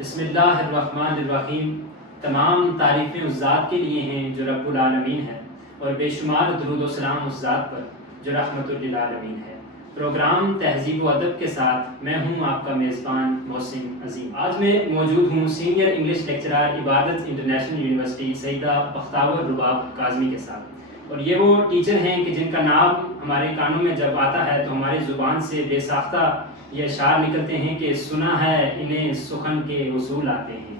بسم اللہ الرحمن الرحیم۔ تمام تعریفیں اس ذات کے لیے ہیں جو رب العالمین ہے، اور بے شمار درود و سلام اس ذات پر جو رحمت للعالمین ہے۔ پروگرام تہذیب و ادب کے ساتھ میں ہوں آپ کا میزبان محسن عظیم۔ آج میں موجود ہوں سینئر انگلش لیکچرر عبادت انٹرنیشنل یونیورسٹی سیدہ بختاور رباب کاظمی کے ساتھ، اور یہ وہ ٹیچر ہیں کہ جن کا نام ہمارے کانوں میں جب آتا ہے تو ہماری زبان سے بے ساختہ یہ اشعار نکلتے ہیں کہ سنا ہے انہیں سخن کے اصول آتے ہیں،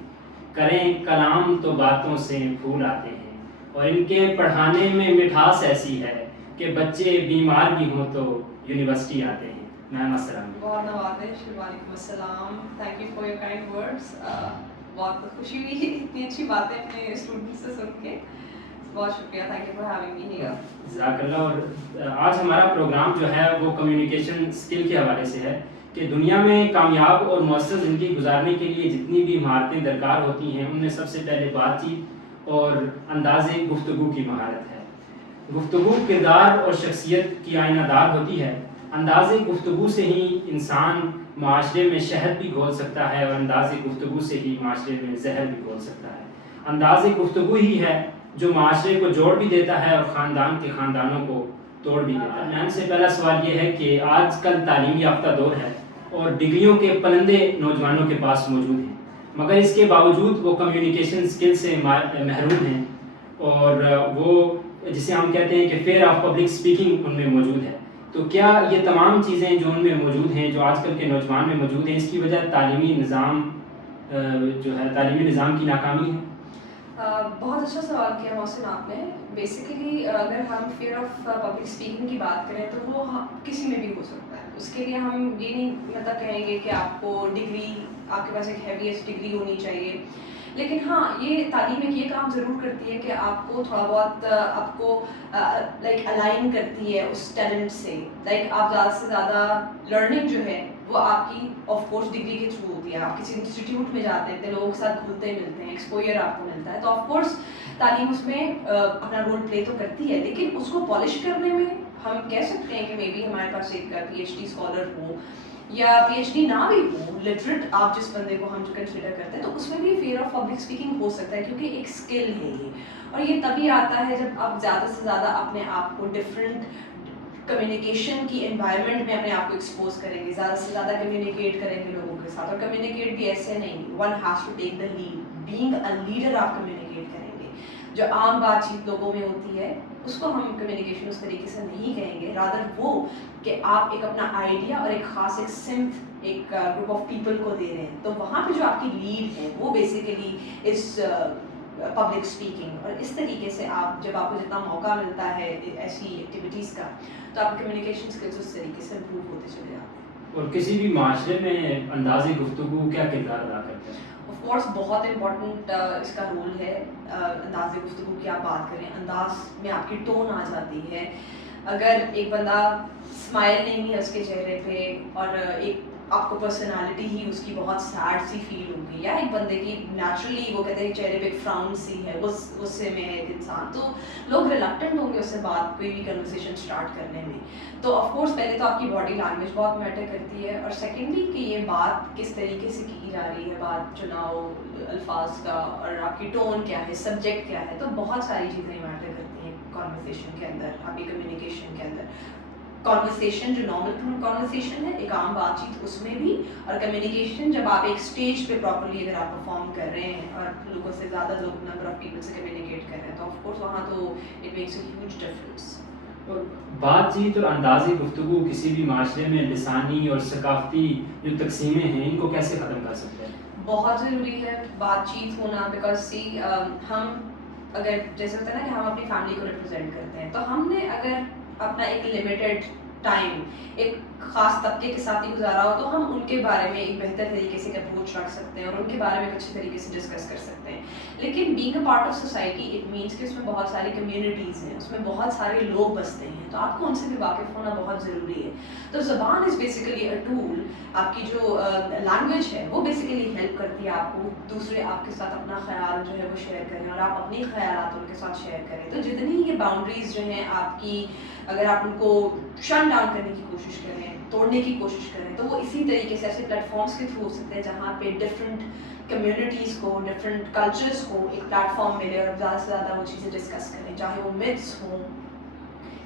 کریں کلام تو باتوں سے پھول آتے ہیں، اور ان کے پڑھانے میں مٹھاس ایسی ہے کہ بچے بیمار بھی ہوں تو یونیورسٹی آتے ہیں۔ میم السلام علیکم۔ بہت نوازش، وعلیکم السلام، thank you for your kind words. بہت خوشی ہوئی اتنی اچھی باتیں اپنے اسٹوڈنٹ سے سن کے، بہت شکریہ، thank you for having me here. جزاک اللہ۔ اور آج ہمارا پروگرام جو ہے وہ کمیونیکیشن اسکل کے حوالے سے ہے کہ دنیا میں کامیاب اور مؤثر زندگی گزارنے کے لیے جتنی بھی مہارتیں درکار ہوتی ہیں ان میں سب سے پہلے بات چیت اور انداز گفتگو کی مہارت ہے۔ گفتگو کردار اور شخصیت کی آئینہ دار ہوتی ہے۔ انداز گفتگو سے ہی انسان معاشرے میں شہد بھی گھول سکتا ہے، اور انداز گفتگو سے ہی معاشرے میں زہر بھی گھول سکتا ہے۔ انداز گفتگو ہی ہے جو معاشرے کو جوڑ بھی دیتا ہے اور خاندان کے خاندانوں کو توڑ بھی دیتا ہے۔ میم سے پہلا سوال یہ ہے کہ آج کل تعلیم یافتہ دور ہے اور ڈگریوں کے پلندے نوجوانوں کے پاس موجود ہیں، مگر اس کے باوجود وہ کمیونیکیشن اسکل سے محروم ہیں، اور وہ جسے ہم کہتے ہیں کہ فیئر آف پبلک اسپیکنگ ان میں موجود ہے۔ تو کیا یہ تمام چیزیں جو ان میں موجود ہیں، جو آج کل کے نوجوان میں موجود ہیں، اس کی وجہ تعلیمی نظام کی ناکامی ہے؟ بہت اچھا سوال کیا محسن آپ نے۔ بیسیکلی اگر ہم فیئر آف پبلک اسپیکنگ کی بات کریں تو وہ کسی میں بھی ہو سکتا ہے۔ اس کے لیے ہم یہ نہیں مطلب کہیں گے کہ آپ کو ڈگری، آپ کے پاس ایک ہیویسٹ ڈگری ہونی چاہیے، لیکن ہاں یہ تعلیم ایک یہ کام ضرور کرتی ہے کہ آپ کو تھوڑا بہت آپ کو لائک الائن کرتی ہے اس ٹیلنٹ سے۔ لائک آپ زیادہ سے زیادہ لرننگ جو ہے وہ آپ کی آف کورس ڈگری کے تھرو ہوتی ہے۔ آپ کسی انسٹیٹیوٹ میں جاتے ہیں، لوگوں کے ساتھ گھلتے ملتے ہیں، ایکسپوئر آپ کو ملتا ہے، تو آف کورس تعلیم اس میں اپنا رول پلے تو کرتی ہے، لیکن اس کو پالش کرنے میں ہم کہہ سکتے ہیں کہ مے بی ہمارے پاس ایک پی ایچ ڈی اسکالر ہو یا پی ایچ ڈی نہ بھی ہو، لٹریٹ آپ جس بندے کو ہم کنسیڈر کرتے ہیں، تو اس میں بھی فیئر آف پبلک اسپیکنگ ہو سکتا ہے، کیونکہ ایک اسکل ہے یہ، اور یہ تبھی آتا ہے جب آپ زیادہ سے زیادہ اپنے آپ کو ڈفرینٹ کمیونیکیشن کی انوائرمنٹ میں اپنے آپ کو ایکسپوز کریں گے، زیادہ سے زیادہ کمیونیکیٹ کریں گے لوگوں کے ساتھ، اور کمیونیکیٹ بھی ایسے نہیں، one has to take the lead, being a leader آپ کمیونیکیٹ کریں گے۔ جو عام بات چیت لوگوں میں ہوتی ہے اس کو ہم کمیونیکیشن اس طریقے سے نہیں کہیں گے، رادر وہ کہ آپ ایک اپنا آئیڈیا اور ایک خاص ایک سمت ایک گروپ آف پیپل کو دے رہے ہیں، تو وہاں پہ جو آپ کی لیڈ ہے وہ بیسیکلی اس پبلک اسپیکنگ، اور اس طریقے سے آپ جب آپ کو جتنا موقع ملتا ہے ایسی ایکٹیویٹیز کا، تو آپ کمیونیکیشن اسکلز اس طریقے سے امپروو ہوتے چلے جاتے ہیں۔ اور کسی بھی معاشرے میں انداز گفتگو کیا کردار ادا کرتا ہے؟ آف کورس بہت امپورٹنٹ اس کا رول ہے۔ انداز گفتگو کی آپ بات کریں، انداز میں آپ کی ٹون آ جاتی ہے۔ اگر ایک بندہ اسمائل نہیں ہے اس کے چہرے پہ، اور ایک آپ کو پرسنالٹی ہی اس کی بہت سیڈ سی فیل ہوگی، یا ایک بندے کی نیچرلی وہ کہتے ہیں چہرے پہ ایک فراؤن سی ہے، غصے میں ہے ایک انسان، تو لوگ ریلکٹنٹ ہوں گے اس سے بات کوئی بھی کنورسیشن اسٹارٹ کرنے میں۔ تو آف کورس پہلے تو آپ کی باڈی لینگویج بہت میٹر کرتی ہے، اور سیکنڈلی کہ یہ بات کس طریقے سے کی جا رہی ہے، بات چناؤ الفاظ کا، اور آپ کی ٹون کیا ہے، سبجیکٹ کیا ہے، تو بہت ساری چیزیں میٹر کرتی ہیں کانورسیشن کے اندر، آپ کی کمیونیکیشن کے اندر۔ کانورسیشن جو نارمل کانورسیشن ہے، ایک عام بات چیت، اس میں بھی، اور کمیونیکیشن جب آپ ایک اسٹیج پہ پراپرلی اگر آپ پرفارم کر رہے ہیں اور لوگوں سے زیادہ لوگ نمبر آف پیپل سے کمیونیکیٹ کر رہے ہیں، تو آف کورس وہاں تو it makes a huge difference. اور بات چیت اور انداز گفتگو کسی بھی معاشرے میں لسانی اور ثقافتی جو تقسیمیں ہیں ان کو کیسے ختم کر سکتے ہیں؟ بہت ضروری ہے بات چیت ہونا، بیکاز سی ہم اگر جیسے ہوتا ہے نا کہ ہم اپنی فیملی کو ریپرزینٹ کرتے ہیں، تو ہم نے اگر اپنا ایک لمیٹڈ ٹائم ایک خاص طبقے کے ساتھ ہی گزارا ہو، تو ہم ان کے بارے میں ایک بہتر طریقے سے اپروچ رکھ سکتے ہیں اور ان کے بارے میں ایک اچھے طریقے سے ڈسکس کر سکتے ہیں۔ لیکن being a part of society it means کہ اس میں بہت ساری کمیونٹیز ہیں، اس میں بہت سارے لوگ بستے ہیں، تو آپ کو ان سے بھی واقف ہونا بہت ضروری ہے۔ تو زبان از بیسیکلی اے ٹول، آپ کی جو لینگویج ہے وہ بیسیکلی ہیلپ کرتی ہے آپ کو دوسرے آپ کے ساتھ اپنا خیال جو ہے وہ شیئر کریں، اور آپ اپنے خیالات ان کے ساتھ شیئر کریں۔ تو جتنی یہ باؤنڈریز جو ہیں آپ کی، اگر آپ ان کو شٹ ڈاؤن کرنے کی کوشش کریں ہیں, توڑنے کی کوشش کریں, تو وہ اسی طریقے سے ایسے پلیٹ فارمس کے تھرو ہو سکتے ہیں جہاں پہ ڈفرینٹ کمیونٹیز کو, ڈفرینٹ کلچرس کو ایک پلیٹ فارم ملے اور زیادہ سے زیادہ وہ چیزیں ڈسکس کریں, چاہے وہ متس ہوں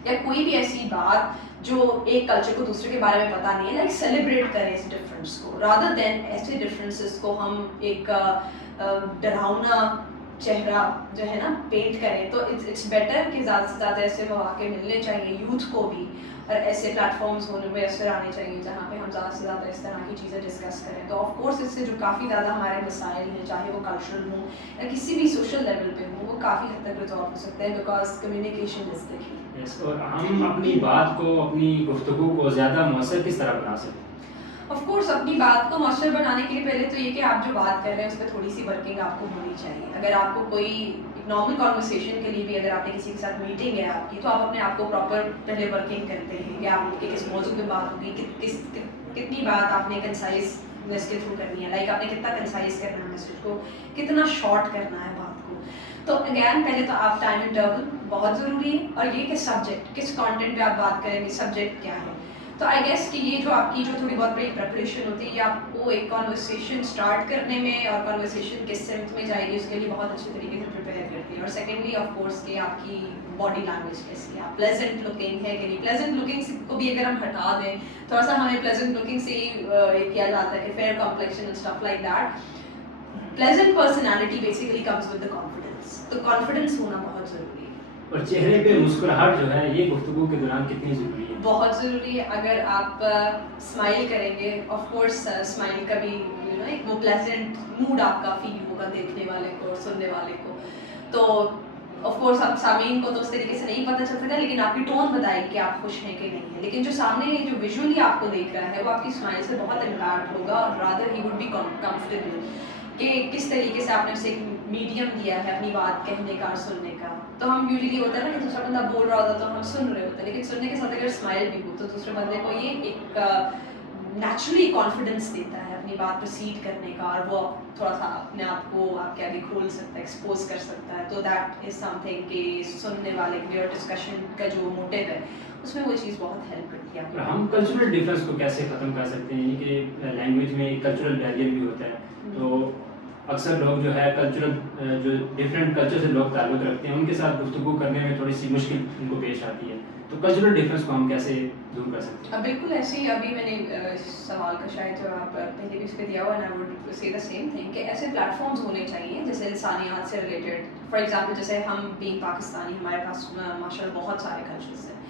یا کوئی بھی ایسی بات جو ایک کلچر کو دوسرے کے بارے میں پتہ نہیں ہے, لائک سیلیبریٹ کریں اس ڈفرینس کو, رادر دین ایسے ڈفرینسز کو ہم ایک ڈراؤنا چہرہ جو ہے نا پینٹ کریں. تو اٹس بیٹر کہ زیادہ سے زیادہ ایسے مواقع ملنے چاہیے یوتھ کو بھی, اور ایسے پلیٹ فارمز ہونے میں اثر آنے چاہیے جہاں پہ ہم زیادہ سے زیادہ اس طرح کی چیزیں ڈسکس کریں. تو آف کورس اس سے جو کافی زیادہ ہمارے مسائل ہیں, چاہے وہ کلچرل ہوں یا کسی بھی سوشل لیول پہ ہوں, وہ کافی حد تک ریزالو ہو سکتے ہیں, بیکاز کمیونیکیشن از دا کی. اور ہم اپنی بات کو, اپنی گفتگو کو زیادہ مؤثر کس طرح بنا سکتے ہیں؟ آف کورس اپنی بات کو مؤثر بنانے کے لیے پہلے تو یہ کہ آپ جو بات کر رہے ہیں اس پہ تھوڑی سی ورکنگ آپ کو ہونی چاہیے. اگر آپ کو کوئی نارمل کانورسیشن کے لیے بھی اگر آپ نے کسی کے ساتھ میٹنگ ہے آپ کی, تو آپ اپنے آپ کو پراپر پہلے ورکنگ کرتے ہیں کہ آپ کی کس موضوع پہ بات ہوگی, کتنی بات آپ نے کنسائزنس کے تھرو کرنی ہے, لائک آپ نے کتنا کنسائز کرنا ہے میسج کو, کتنا شارٹ کرنا ہے بات کو. تو اگین پہلے تو آپ ٹائم انٹرول بہت ضروری ہے, اور یہ کہ سبجیکٹ کس کانٹینٹ پہ آپ بات کریں گے, سبجیکٹ کیا ہے. تو آئی گیس کہ یہ جو آپ کی جو تھوڑی بہت بڑی پریپریشن ہوتی ہے, یہ آپ کو ایک کانورسیشن اسٹارٹ کرنے میں اور کانورسیشن کس سمت میں جائے گی اس کے لیے بہت اچھے طریقے سے پریپیئر کرتی ہے. اور سیکنڈلی آف کورس کہ آپ کی باڈی لینگویج کیسی ہے, آپ پلیزنٹ لکنگ ہے کہ نہیں. پلیزنٹ لکنگ کو بھی اگر ہم ہٹا دیں, تھوڑا سا ہمیں پلیزنٹ لکنگ سے ہی کیا جاتا ہے کہ fair complexion and stuff like that. Pleasant personality basically comes with the confidence, تو کانفیڈنس ہونا بہت ضروری ہے. اور چہرے پہ مسکراہٹ جو ہے یہ گفتگو کے دوران کتنی ضروری ہے؟ بہت ضروری ہے. اگر آپ اسمائل کریں گے, آف کورس اسمائل کا بھی ایک وہ پلیزنٹ موڈ آپ کا فیل ہوگا دیکھنے والے کو اور سننے والے کو. تو آف کورس آپ سامعین کو تو اس طریقے سے نہیں پتہ چل سکتا, لیکن آپ کی ٹون بتائے گی کہ آپ خوش ہیں کہ نہیں ہیں. لیکن جو سامنے جو ویژولی آپ کو دیکھ رہا ہے وہ آپ کی اسمائل سے بہت امپیکٹ ہوگا, اور rather he would be comfortable کہ کس طریقے سے آپ نے اسے ایک میڈیم دیا ہے اپنی بات کہنے کا اور سننے کا. تو ہم یوزلی ہوتا ہے نا کہ دوسرا بندہ بول رہا ہوتا ہے تو ہم سن رہے ہوتے ہیں, لیکن سننے کے ساتھ اگر اسمائل بھی ہو تو دوسرے بندے کو یہ ایک نیچرلی کانفیڈنس دیتا ہے اپنی بات پروسیڈ کرنے کا, اور وہ تھوڑا سا اپنے آپ کو آپ کے آگے کھول سکتا ہے, ایکسپوز کر سکتا ہے. تو دیٹ از سم تھنگ کہ سننے والے کے اور ڈسکشن کا جو موٹیو ہے اس میں وہ چیز بہت ہیلپ کرتی ہے. ہم کلچرل ڈفرینس کو کیسے ختم کر سکتے ہیں, یعنی کہ لینگویج میں ایک کلچرل بیریئر بھی ہوتا ہے, تو اکثر لوگ جو ہے کلچرل جو ڈفرینٹ کلچر سے لوگ تعلق رکھتے ہیں ان کے ساتھ گفتگو کرنے میں تھوڑی سی مشکل ان کو پیش آتی ہے. تو کلچرل ڈفرینس کو ہم کیسے دور کر سکتے ہیں؟ بالکل ایسے ہی ابھی میں نے سوال کا شاید جواب پہلے بھی اس پہ دیا ہوا, and I would say the same thing کہ ایسے پلیٹ فارمز ہونے چاہیے جیسے انسانیات سے ریلیٹڈ. فار ایگزامپل جیسے ہم بینگ پاکستانی, ہمارے پاس ماشاء اللہ بہت سارے کلچرز ہیں,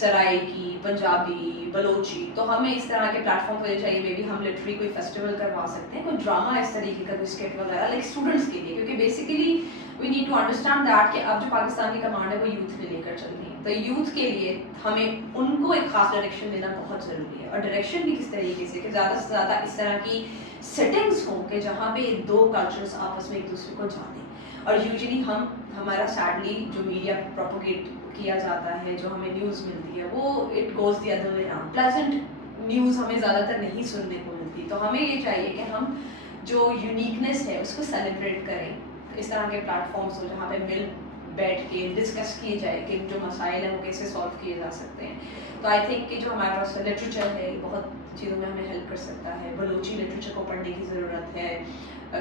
سرائکی, پنجابی, بلوچی. تو ہمیں اس طرح کے پلیٹ فارم ہونے چاہیے. مے بی ہم لٹری کوئی فیسٹیول کروا سکتے ہیں, کوئی ڈرامہ اس طریقے کا, کوئی اسکٹ وغیرہ لائک اسٹوڈنٹس کے لیے, کیونکہ basically we need to understand that کہ اب جو پاکستان کی کمانڈ ہے وہ یوتھ میں لے کر چل رہی ہے. تو یوتھ کے لیے ہمیں ان کو ایک خاص ڈائریکشن دینا بہت ضروری ہے, اور ڈائریکشن بھی کس طریقے سے کہ زیادہ سے زیادہ اس طرح کی سیٹنگس ہوں کہ جہاں پہ دو کلچرس آپس میں ایک دوسرے کو جانیں. اور یوزلی ہمارا سیڈلی جو میڈیا پروپوگیٹ کیا جاتا ہے, جو ہمیں نیوز ملتی ہے, وہ it goes the other way around. Pleasant news ہمیں زیادہ تر نہیں سننے کو ملتی. تو ہمیں یہ چاہیے کہ ہم جو یونیکنیس ہے اس کو سیلیبریٹ کریں. اس طرح کے پلیٹ فارمس ہو جہاں پہ مل بیٹھ کے ڈسکس کیے جائے کہ جو مسائل ہیں وہ کیسے سالو کیے جا سکتے ہیں. تو آئی تھنک کہ جو ہمارے پاس لٹریچر ہے بہت چیزوں میں ہمیں ہیلپ کر سکتا ہے. بلوچی لٹریچر کو پڑھنے کی ضرورت ہے,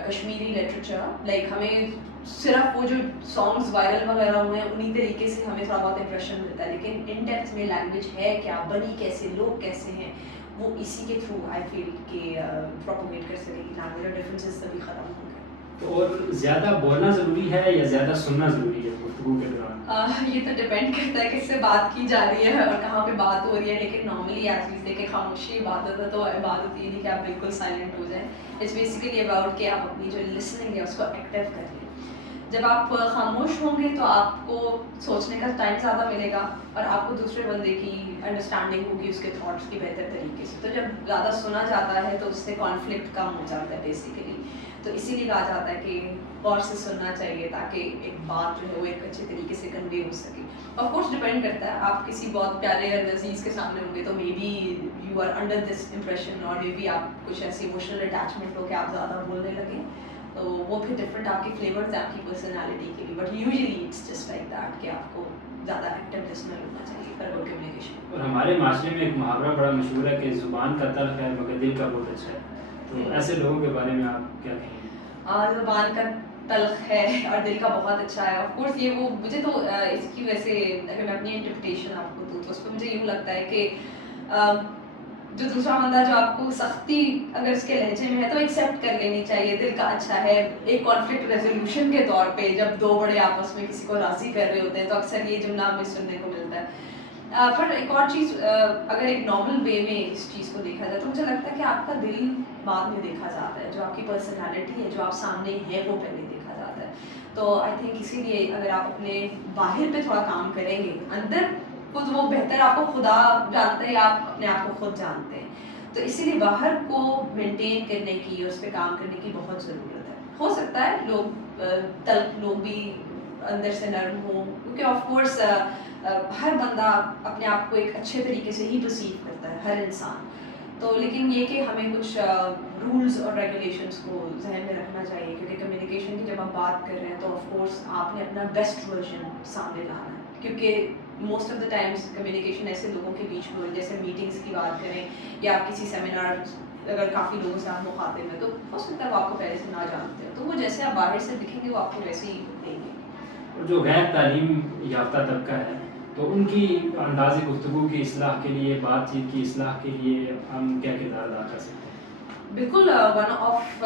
کشمیری لٹریچر, لائک ہمیں صرف وہ جو سانگز وائرل وغیرہ ہوئے ہیں انہی طریقے سے ہمیں تھوڑا بہت امپریشن ملتا ہے, لیکن ان ڈیپتھ میں لینگویج ہے کیا, بنی کیسے, لوگ کیسے ہیں, وہ اسی کے تھرو آئی فیل کہ پروپوگیٹ کر سکے گی. لینگویج اور ڈفرینسز تبھی ختم ہوں گے. اور زیادہ بولنا ضروری ہے یا زیادہ سننا ضروری ہے گفتگو کے دوران؟ یہ تو ڈپینڈ کرتا ہے کس سے بات کی جا رہی ہے اور کہاں پہ بات ہو رہی ہے. لیکن نارملی ایز چیز دیکھیں خاموشی عبادت ہے, تو عبادت یہ نہیں کہ آپ بالکل سائلنٹ ہو جائیں. اٹس بیسیکلی اباؤٹ کہ آپ اپنی جو لسننگ ہے اس کو ایکٹیو کر لیں. جب آپ خاموش ہوں گے تو آپ کو سوچنے کا ٹائم زیادہ ملے گا, اور آپ کو دوسرے بندے کی انڈرسٹینڈنگ ہوگی اس کے تھاٹس کی بہتر طریقے سے. تو جب زیادہ سنا جاتا ہے تو اس سے کانفلکٹ کم ہو جاتا ہے بیسیکلی. تو اسی لیے کہا جاتا ہے کہ غور سے سننا چاہیے تاکہ ایک بات جو ہے وہ ایک اچھے طریقے سے کنوے ہو سکے. آف کورس ڈپینڈ کرتا ہے, آپ کسی بہت پیارے یا عزیز کے سامنے ہوں گے تو may be you are under this impression, اور مے بی آپ کچھ ایسی ایموشنل اٹیچمنٹ ہو کہ آپ زیادہ بولنے لگیں. تو وہ پھر ڈفرینٹ آپ کے فلیورز ہیں آپ کی پرسنالٹی کے لیے, but usually it's just like that کہ آپ کو زیادہ ایکٹیو لسنر ہونا چاہیے فار گڈ کمیونیکیشن. اور ہمارے معاشرے میں ایک محاورہ بڑا مشہور ہے کہ زبان کا تلخ ہے مگر دل کا بہت اچھا ہے, تو ایسے لوگوں کے بارے میں آپ کیا کہیں گے؟ زبان کا تلخ ہے اور دل کا بہت اچھا ہے. آف کورس یہ وہ مجھے تو اس کی وجہ سے اگر میں اپنی انٹرپریٹیشن آپ کو دوں تو اس پہ مجھے یوں لگتا ہے کہ جو دوسرا بندہ جو آپ کو سختی اگر اس کے لہجے میں ہے تو ایکسیپٹ کر لینی چاہیے, دل کا اچھا ہے. ایک کانفلکٹ ریزولوشن کے طور پہ جب دو بڑے آپس میں کسی کو راضی کر رہے ہوتے ہیں تو اکثر یہ جملہ ہمیں سننے کو ملتا ہے. پر ایک اور چیز, اگر ایک نارمل وے میں اس چیز کو دیکھا جائے تو مجھے لگتا ہے کہ آپ کا دل بعد میں دیکھا جاتا ہے, جو آپ کی پرسنالٹی ہے جو آپ سامنے ہے وہ پہلے دیکھا جاتا ہے. تو آئی تھنک اسی لیے اگر آپ اپنے باہر پہ تھوڑا کام کریں گے, اندر خود وہ بہتر آپ کو خدا جانتے ہیں, آپ اپنے آپ کو خود جانتے ہیں, تو اسی لیے باہر کو مینٹین کرنے کی اور اس پہ کام کرنے کی بہت ضرورت ہے. ہو سکتا ہے لوگ تلخ لوگ بھی اندر سے نرم ہوں, کیونکہ آف کورس ہر بندہ اپنے آپ کو ایک اچھے طریقے سے ہی پرسیو کرتا ہے, ہر انسان. تو لیکن یہ کہ ہمیں کچھ رولز اور ریگولیشنس کو ذہن میں رکھنا چاہیے, کیونکہ کمیونیکیشن کی جب ہم بات کر رہے ہیں تو آف کورس آپ نے اپنا بیسٹ ورژن سامنے لانا ہے, کیونکہ most of the Times communication ایسے لوگوں کے بیچ میں, جیسے میٹنگس کی بات کریں یا آپ کسی سیمینار اگر کافی لوگوں سے آپ مخاطب ہیں تو ہو سکتا ہے وہ آپ کو پہلے سے نہ جانتے ہیں, تو وہ جیسے آپ باہر سے دکھیں گے وہ آپ کو ویسے ہی دیں گے. اور جو غیر تعلیم یافتہ طبقہ ہے تو ان کی انداز گفتگو کی اصلاح کے لیے, بات چیت کی اصلاح کے لیے ہم کیا کردار ادا کر سکتے ہیں؟ بالکل, one of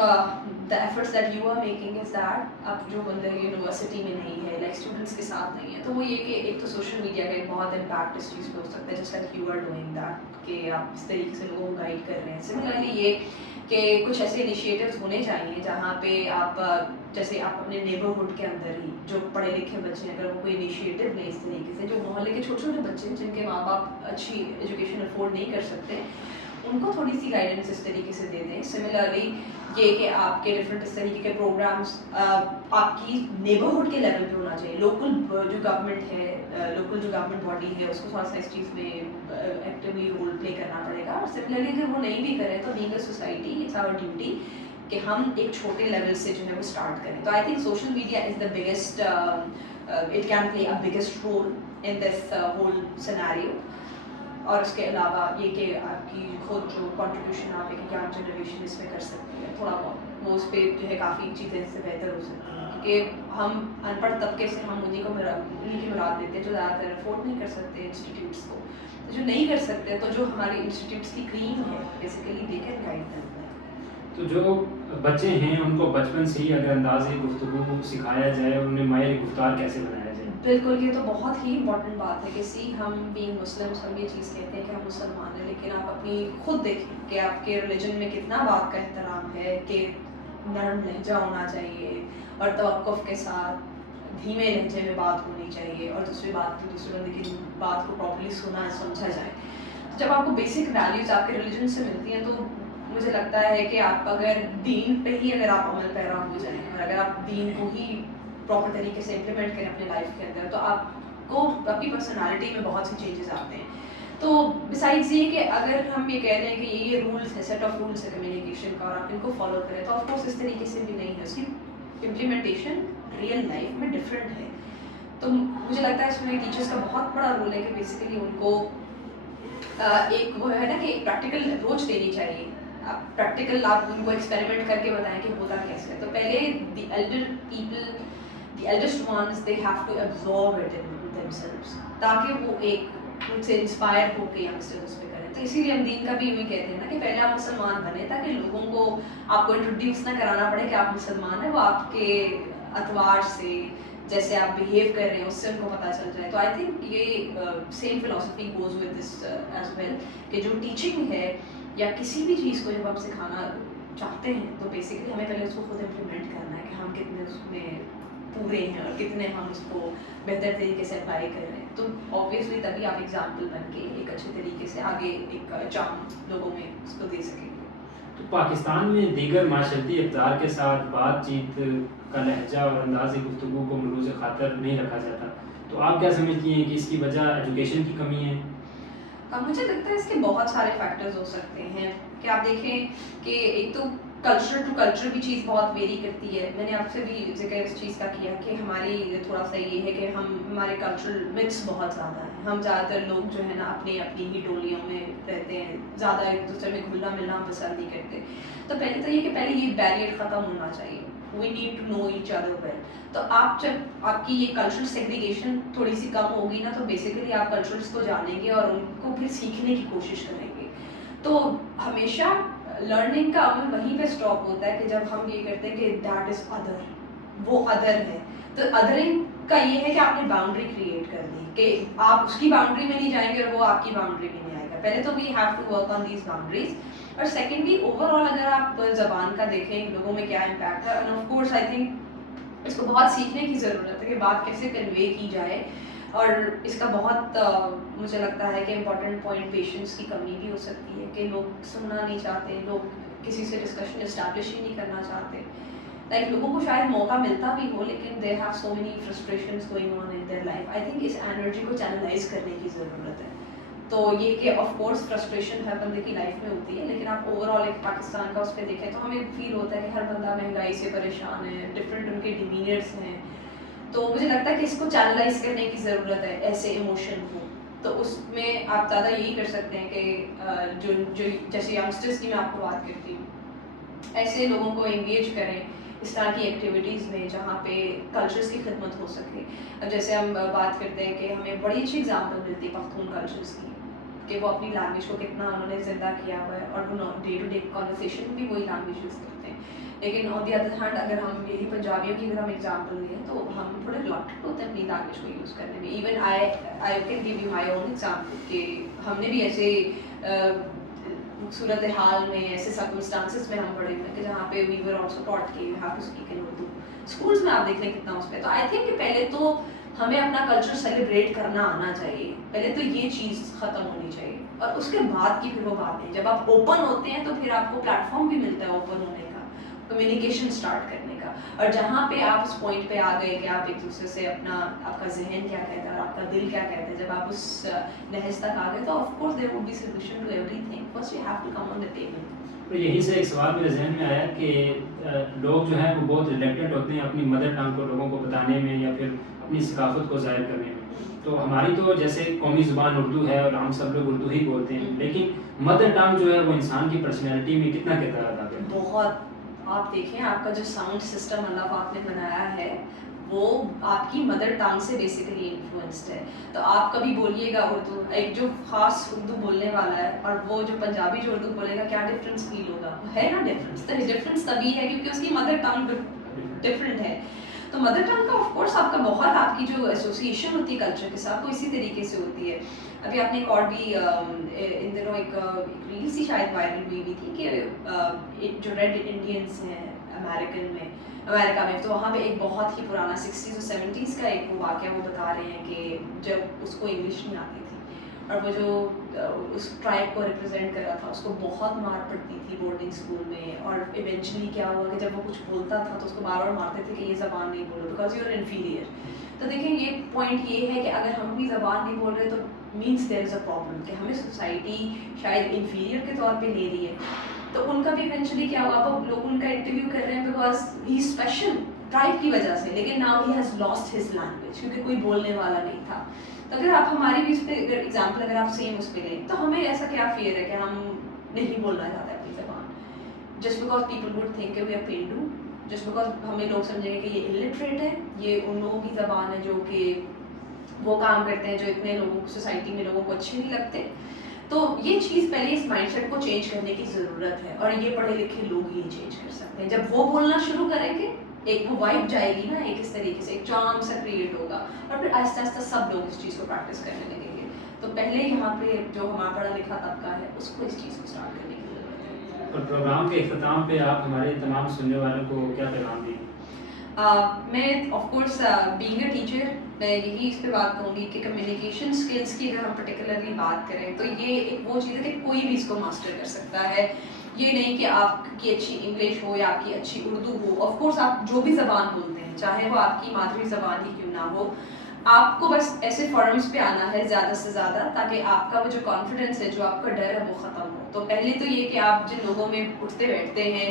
the efforts that you are making is that اب جو بندہ یونیورسٹی میں نہیں ہے, لائک اسٹوڈنٹس کے ساتھ نہیں ہے, تو وہ یہ کہ ایک تو سوشل میڈیا کا ایک بہت امپیکٹ اس چیز پہ ہو سکتا ہے, جس like you are doing that کہ آپ اس طریقے سے لوگوں کو گائڈ کر رہے ہیں. سملرلی یہ کہ کچھ ایسے انیشیٹوز ہونے چاہیے جہاں پہ آپ جیسے آپ اپنے نیبرہڈ کے اندر ہی جو پڑھے لکھے بچے ہیں, اگر وہ کوئی انیشیٹو لیں اس طریقے سے, جو محلے کے چھوٹے چھوٹے بچے ہیں جن کے ماں باپ اچھی ایجوکیشن افورڈ نہیں کر سکتے, ان کو تھوڑی سی گائیڈنس اس طریقے سے دے دیں. سملرلی یہ کہ آپ کے ڈفرینٹ اس طریقے کے پروگرامس آپ کی نیبرہڈ کے لیول پہ ہونا چاہیے. لوکل جو گورنمنٹ ہے, لوکل جو گورنمنٹ باڈی ہے, اس کو تھوڑا سا اس چیز میں ایکٹیولی رول پلے کرنا پڑے گا. اور سملرلی اگر وہ نہیں بھی کرے تو being a society it's our duty کہ ہم ایک چھوٹے لیول سے جو ہے وہ اسٹارٹ کریں. تو I think social media is the biggest, it can play a biggest role in this whole scenario. اور اس کے علاوہ یہ کہ آپ کی خود جو کنٹریبیوشن آپ ایک ینگ جنریشن اس میں کر سکتی ہے, تھوڑا بہت وہ اس پہ جو ہے کافی چیزیں اس سے بہتر ہو سکتی ہیں, کیونکہ ہم ان پڑھ طبقے سے ہم انہیں کی مراد دیتے ہیں جو زیادہ تر افورڈ نہیں کر سکتے انسٹیٹیوٹس کو. جو نہیں کر سکتے تو جو ہمارے انسٹیٹیوٹس کی کریم ہے basically they can guide them. تو جو بچے ہیں ان کو بچپن سے ہی اگر انداز گفتگو سکھایا جائے, انہیں ماہر گفتار کیسے بنایا جائے؟ بالکل, یہ تو بہت ہی امپورٹنٹ بات ہے کہ ہم بینگ مسلمس ہم یہ چیز کہتے ہیں کہ ہم مسلمان ہیں, لیکن آپ اپنی خود دیکھیں کہ آپ کے ریلیجن میں کتنا بات کا احترام ہے, کہ نرم لہجہ ہونا چاہیے اور توقف کے ساتھ دھیمے لہجے میں بات ہونی چاہیے, اور دوسرے بندے کی بات کو پراپرلی سنا سمجھا جائے. جب آپ کو بیسک ویلیوز آپ کے ریلیجن سے ملتی ہیں تو مجھے لگتا ہے کہ آپ اگر دین پہ ہی اگر آپ عمل پیرا ہو جائیں اور اگر آپ دین کو ہی پراپر طریقے سے امپلیمنٹ کریں اپنے لائف کے اندر, تو آپ کو اپنی پرسنالٹی میں بہت سی چینجز آتے ہیں. تو بسائڈز یہ کہ اگر ہم یہ کہہ رہے ہیں کہ یہ رولس ہے, سیٹ آف رولس ہے کمیونیکیشن کا, اور آپ ان کو فالو کریں, تو آف کورس اس طریقے سے بھی نہیں ہے, اس کی امپلیمنٹیشن ریئل لائف میں ڈفرینٹ ہے. تو مجھے لگتا ہے اس میں ٹیچرس کا بہت بڑا رول ہے کہ بیسیکلی ان کو ایک وہ ہے نا کہ ایک پریکٹیکل اپروچ دینی چاہیے. پریکٹیکل آپ ان کو ایکسپیریمنٹ کر کے بتائیں کہ ہوتا کیسے ہے. تو پہلے the elder people, the eldest ones, they have to observe it in themselves, تاکہ وہ ایک ان سے انسپائر ہو کے ینگسٹرز اس پہ کریں. تو اسی لیے ہم دین کا بھی یوں ہی کہتے ہیں نا کہ پہلے آپ مسلمان بنے تاکہ لوگوں کو آپ کو انٹروڈیوس نہ کرانا پڑے کہ آپ مسلمان ہیں, وہ آپ کے اطوار سے جیسے آپ بہیو کر رہے ہیں اس سے ان کو پتہ چل جائے. تو آئی تھنک یہ same philosophy goes with this as well, کہ جو ٹیچنگ ہے یا کسی بھی چیز کو جب ہم سکھانا چاہتے ہیں تو بیسیکلی ہمیں پہلے اس کو خود امپلیمنٹ کرنا ہے کہ ہم کتنے اس میں پورے ہیں اور کتنے ہم اس کو بہتر طریقے سے اپلائی کر رہے ہیں. تو آبویسلی تبھی آپ ایگزامپل بن کے ایک اچھے طریقے سے آگے ایک چام لوگوں میں اس کو دے سکیں گے. تو پاکستان میں دیگر معاشرتی اقدار کے ساتھ بات چیت کا لہجہ اور انداز گفتگو کو ملوث خاطر نہیں رکھا جاتا, تو آپ کیا سمجھتی ہیں کہ اس کی وجہ ایجوکیشن کی کمی ہے؟ مجھے لگتا ہے اس کے بہت سارے فیکٹرز ہو سکتے ہیں. کہ آپ دیکھیں کہ ایک تو کلچر ٹو کلچر بھی چیز بہت ویری کرتی ہے. میں نے آپ سے بھی ذکر اس چیز کا کیا کہ ہماری تھوڑا سا یہ ہے کہ ہمارے کلچرل مکس بہت زیادہ ہے. ہم زیادہ تر لوگ جو ہے نا اپنی ہی ٹولیوں میں رہتے ہیں, زیادہ ایک دوسرے میں گھلنا ملنا پسند نہیں کرتے. تو پہلے تو یہ کہ پہلے یہ بیریئر ختم ہونا چاہیے. We need to know each other well. تو آپ جب آپ کی یہ کلچرل سیگریگیشن تھوڑی سی کم ہوگی نا, تو بیسیکلی آپ کلچرس کو جانیں گے اور ان کو پھر سیکھنے کی کوشش کریں گے. تو ہمیشہ لرننگ کا عمل وہیں پہ اسٹاپ ہوتا ہے کہ جب ہم یہ کرتے ہیں کہ دیٹ از ادر, وہ ادر ہے. تو ادرنگ کا یہ ہے کہ آپ نے باؤنڈری کریٹ کر دی کہ آپ اس کی باؤنڈری میں نہیں جائیں گے اور وہ آپ کی باؤنڈری میں نہیں آئے گا. پہلے تو we have to work on these boundaries. اور سیکنڈلی اوور آل اگر آپ زبان کا دیکھیں لوگوں میں کیا امپیکٹ ہے, and of course I think اس کو بہت سیکھنے کی ضرورت ہے کہ بات کیسے کنوے کی جائے. اور اس کا بہت مجھے لگتا ہے کہ امپورٹنٹ پوائنٹ پیشنس کی کمی بھی ہو سکتی ہے کہ لوگ سننا نہیں چاہتے, لوگ کسی سے ڈسکشن اسٹیبلش ہی نہیں کرنا چاہتے. لائک لوگوں کو شاید موقع ملتا بھی ہو لیکن they have so many frustrations going on in their life. I think اس انرجی کو چینلائز کرنے کی ضرورت ہے. تو یہ کہ آف کورس فرسٹریشن ہر بندے کی لائف میں ہوتی ہے, لیکن آپ اوور آل ایک پاکستان کا اس پہ دیکھیں تو ہمیں فیل ہوتا ہے کہ ہر بندہ مہنگائی سے پریشان ہے, ڈفرینٹ ان کے ڈیمینرس ہیں. تو مجھے لگتا ہے کہ اس کو چینلائز کرنے کی ضرورت ہے ایسے ایموشن کو. تو اس میں آپ زیادہ یہی کر سکتے ہیں کہ جو جیسے ینگسٹرس کی میں آپ کو بات کرتی ہوں, ایسے لوگوں کو انگیج کریں اس طرح کی ایکٹیویٹیز میں جہاں پہ کلچرس کی خدمت ہو سکے. اب جیسے ہم بات کرتے ہیں کہ ہمیں بڑی اچھی اگزامپل ملتی ہے پختون کلچرس کی کہ وہ اپنی لینگویج کو کتنا انہوں نے زندہ کیا ہوا ہے, اور وہ ڈے ٹو ڈے کانورسیشن بھی وہی لینگویج یوز کرتے ہیں. لیکن آن دی ادر ہینڈ اگر ہم یہی پنجابیوں کی اگر ہم ایگزامپل لیں تو ہم تھوڑے ریلکٹنٹ ہوتے ہیں اپنی لینگویج کو یوز کرنے میں. Even I can give you my own example کہ ہم نے بھی ایسے صورت حال میں ایسے سرکمسٹانسز میں ہم پڑھے ہوئے کہ جہاں پہ وی ور آلسو ٹاٹ کہ you have to speak in Urdu. Schools میں آپ دیکھ لیں کتنا اس پہ. تو آئی تھنک کہ پہلے تو ہمیں اپنا کلچر سیلیبریٹ کرنا آنا چاہیے, پہلے تو یہ چیز ختم ہونی چاہیے. اور اس کے بعد کی پھر وہ باتیں جب آپ اوپن ہوتے ہیں تو پھر آپ کو پلیٹ فارم بھی ملتا ہے اوپن ہونے کا, کمیونیکیشن اسٹارٹ کرنے کا. اور جہاں پہ آپ اس پوائنٹ پہ آ گئے کہ آپ ایک دوسرے سے اپنا آپ کا ذہن کیا کہتا ہے اور آپ کا دل کیا کہتا ہے, جب آپ اس لحظ تک آ گئے تو of course there would be solution to everything. First you have to come on the table. تو یہیں سے ایک سوال میرے ذہن میں آیا کہ لوگ جو ہیں وہ بہت ریلیکٹڈ ہوتے ہیں اپنی مدر ٹنگ کو لوگوں کو بتانے میں یا پھر اپنی ثقافت کو ظاہر کرنے میں. تو ہماری تو جیسے قومی زبان اردو ہے اور ہم سب لوگ اردو ہی بولتے ہیں, لیکن مدر ٹنگ جو ہے وہ انسان کی پرسنالٹی میں کتنا کردار ادا کرتا ہے؟ بہت. آپ دیکھیں آپ کا جو ساؤنڈ سسٹم اللہ پاک نے بنایا ہے وہ آپ کی مدر ٹنگ سے بیسیکلی انفلوئنسڈ ہے. تو آپ کبھی بولیے گا اردو, ایک جو خاص اردو بولنے والا ہے اور وہ جو پنجابی جو اردو بولے گا, کیا ڈفرینس فیل ہوگا؟ ہے نا ڈفرینس. تو ڈفرینس تبھی ہے کیونکہ اس کی مدر ٹنگ ڈفرینٹ ہے. تو مدر ٹنگ کا آف کورس آپ کا بہت آپ کی جو ایسوسیشن ہوتی ہے کلچر کے ساتھ وہ اسی طریقے سے ہوتی ہے. ابھی آپ نے ایک اور بھی ان دنوں ایک ریل سی شاید وائرل ہوئی بھی تھی کہ جو ریڈ انڈینس ہیں امریکہ میں, تو وہاں پہ ایک بہت ہی پرانا 60s اور 70s کا ایک وہ واقعہ وہ بتا رہے ہیں کہ جب اس کو انگلش نہیں آتی تھی اور وہ جو اس ٹرائب کو ریپرزینٹ کر رہا تھا اس کو بہت مار پڑتی تھی بورڈنگ اسکول میں. اور ایونچولی کیا ہوا کہ جب وہ کچھ بولتا تھا تو اس کو بار بار مارتے تھے کہ یہ زبان نہیں بولو بیکاز یو آر انفیریئر. تو دیکھیں یہ پوائنٹ یہ ہے کہ اگر ہم اپنی زبان نہیں بول رہے تو means there is a problem کہ ہمیں سوسائٹی شاید انفیریئر کے طور پہ لے رہی ہے. تو ان کا بھی ایونچولی کیا ہوا, وہ لوگ ان کا انٹرویو کر رہے ہیں بیکاز ہی اسپیشل ٹرائب کی وجہ سے, لیکن now he has lost his language کیونکہ کوئی بولنے والا نہیں تھا. تو اگر آپ ہماری بھی اس پہ اگر ایگزامپل اگر آپ سیم اس پہ لیں تو ہمیں ایسا کیا فیئر ہے کہ ہم نہیں بولنا چاہتے اپنی زبان just because people would think we are پینڈو, جسٹ بیکاز ہمیں لوگ سمجھیں گے کہ یہ الٹریٹ ہے, یہ ان لوگوں کی زبان ہے جو کہ وہ کام کرتے ہیں جو اتنے لوگوں کو سوسائٹی میں لوگوں کو اچھے نہیں لگتے. تو یہ چیز پہلے اس مائنڈ سیٹ کو چینج کرنے کی ضرورت ہے اور یہ پڑھے لکھے لوگ یہ چینج کر سکتے ہیں. جب وہ بولنا شروع کریں گے ایک وہ وائب جائے گی نا, ایک اس طریقے سے ایک چارم سا کریٹ ہوگا اور پھر آہستہ آہستہ سب لوگ اس چیز کو پریکٹس کرنے لگیں گے. تو پہلے یہاں پہ جو ہمارا پڑھا لکھا طبقہ ہے اس کو اس چیز کو اسٹارٹ کرنے کی ضرورت ہے. اور پروگرام کے اختتام پہ آپ ہمارے تمام سننے والوں کو کیا پیغام دیں؟ میں of course being a teacher میں یہی اس پہ بات کہوں گی کہ کمیونیکیشن اسکلس کی اگر ہم پرٹیکولرلی بات کریں تو یہ ایک وہ چیز ہے کہ کوئی بھی اس کو ماسٹر کر سکتا ہے. یہ نہیں کہ آپ کی اچھی انگلش ہو یا آپ کی اچھی اردو ہو, آف کورس آپ جو بھی زبان بولتے ہیں چاہے وہ آپ کی مادری زبان ہی کیوں نہ ہو, آپ کو بس ایسے فورمز پہ آنا ہے زیادہ سے زیادہ تاکہ آپ کا وہ جو کانفیڈنس ہے جو آپ کا ڈر ہے وہ ختم ہو. تو پہلے تو یہ کہ آپ جن لوگوں میں اٹھتے بیٹھتے ہیں